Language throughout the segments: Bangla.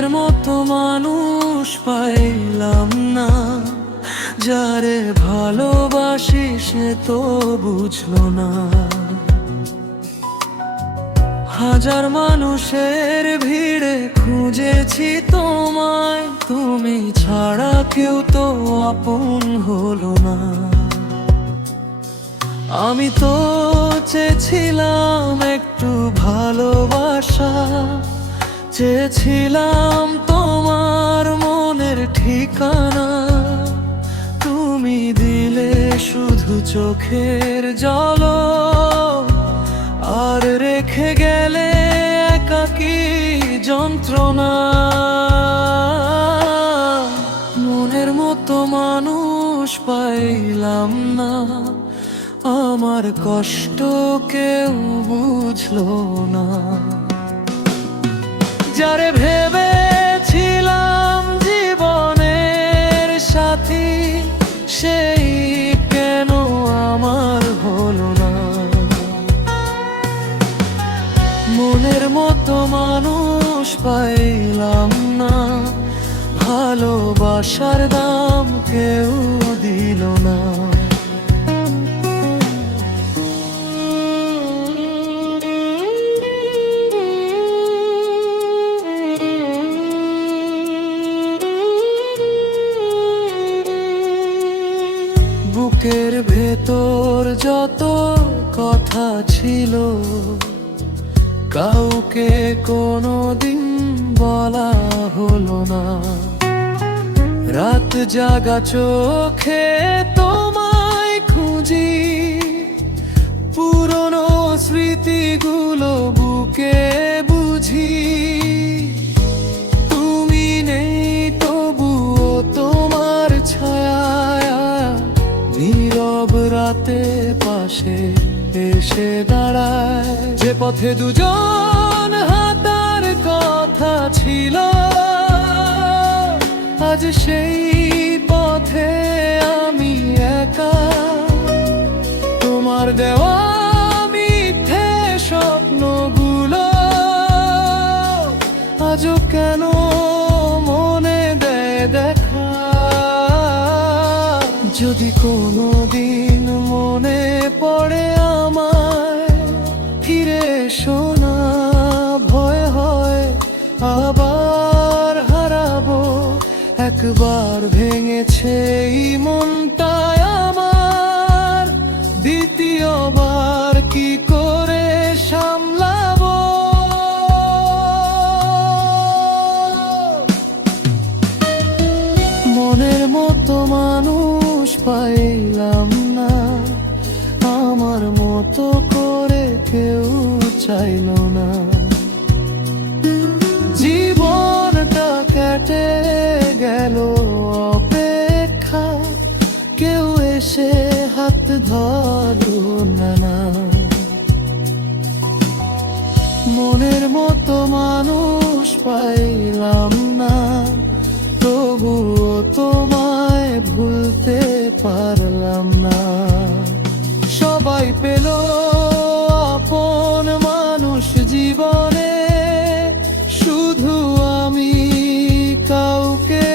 মনের মতো মানুষ পাইলাম না, যারে ভালোবাসি সে তো বুঝলো না। হাজার মানুষের ভিড়ে খুঁজেছি তোমায়, তুমি ছাড়া কেউ তো আপন হলো না। আমি তো চেয়েছিলাম একটু ভালোবাসা, চেয়েছিলাম তোমার মনের ঠিকানা। তুমি দিলে শুধু চোখের জল, আর রেখে গেলে একাকী যন্ত্রণা। মনের মতো মানুষ পাইলাম না, আমার কষ্ট কেউ বুঝলো না। যারে ভেবেছিলাম জীবনের সাথী, সেই কেন আমার হলো না। মনের মতো মানুষ পাইলাম না, ভালোবাসার দাম কেউ দিল না। বুকের ভেতর যত কথা ছিল, কাউকে কোনোদিন বলা হলো না। রাত জাগা চোখে তোমায় খুঁজি, পুরনো স্মৃতিগুলো বুকে বুঝি। তুমি নেই তবুও তোমার ছায়া নীরব রাতে পাশে এসে দাঁড়ায়। যে পথে দুজন হাঁটার কথা ছিল, আজ সেই পথে আমি একা। তোমার দেওয়া মিথ্যে স্বপ্নগুলো আজও কেন মনে দেয় দেখা। যদি কোনোদিন মনে পড়ে আমায়, ফিরে এসো না, ভয় হয় আবার হারাবো। একবার ভেঙেছে এই মনটায় আমার, দ্বিতীয়বার কি করে সামলাবো। মনের মতো মানুষ পাইলাম না, আমার মতো করে কেউ চাইলো না। জীবনটা কেটে গেল অপেক্ষা, কেউ এসে হাত ধরলো না। মনের মতো মানুষ পাইলাম না, তবুও তোমায় ভুলতে পারলাম না। সবাই পেল আপন মানুষ জীবনে, শুধু আমি কাউকে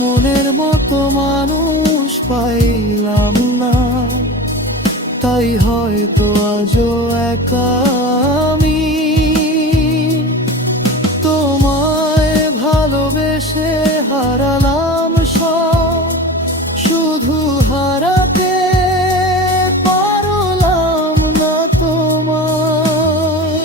মনের মতো মানুষ পাইলাম না, তাই হয়তো আজও একা আমি। তোমায় ভালোবেসে হারালাম সব, শুধু হারাতে পারলাম না তোমায়।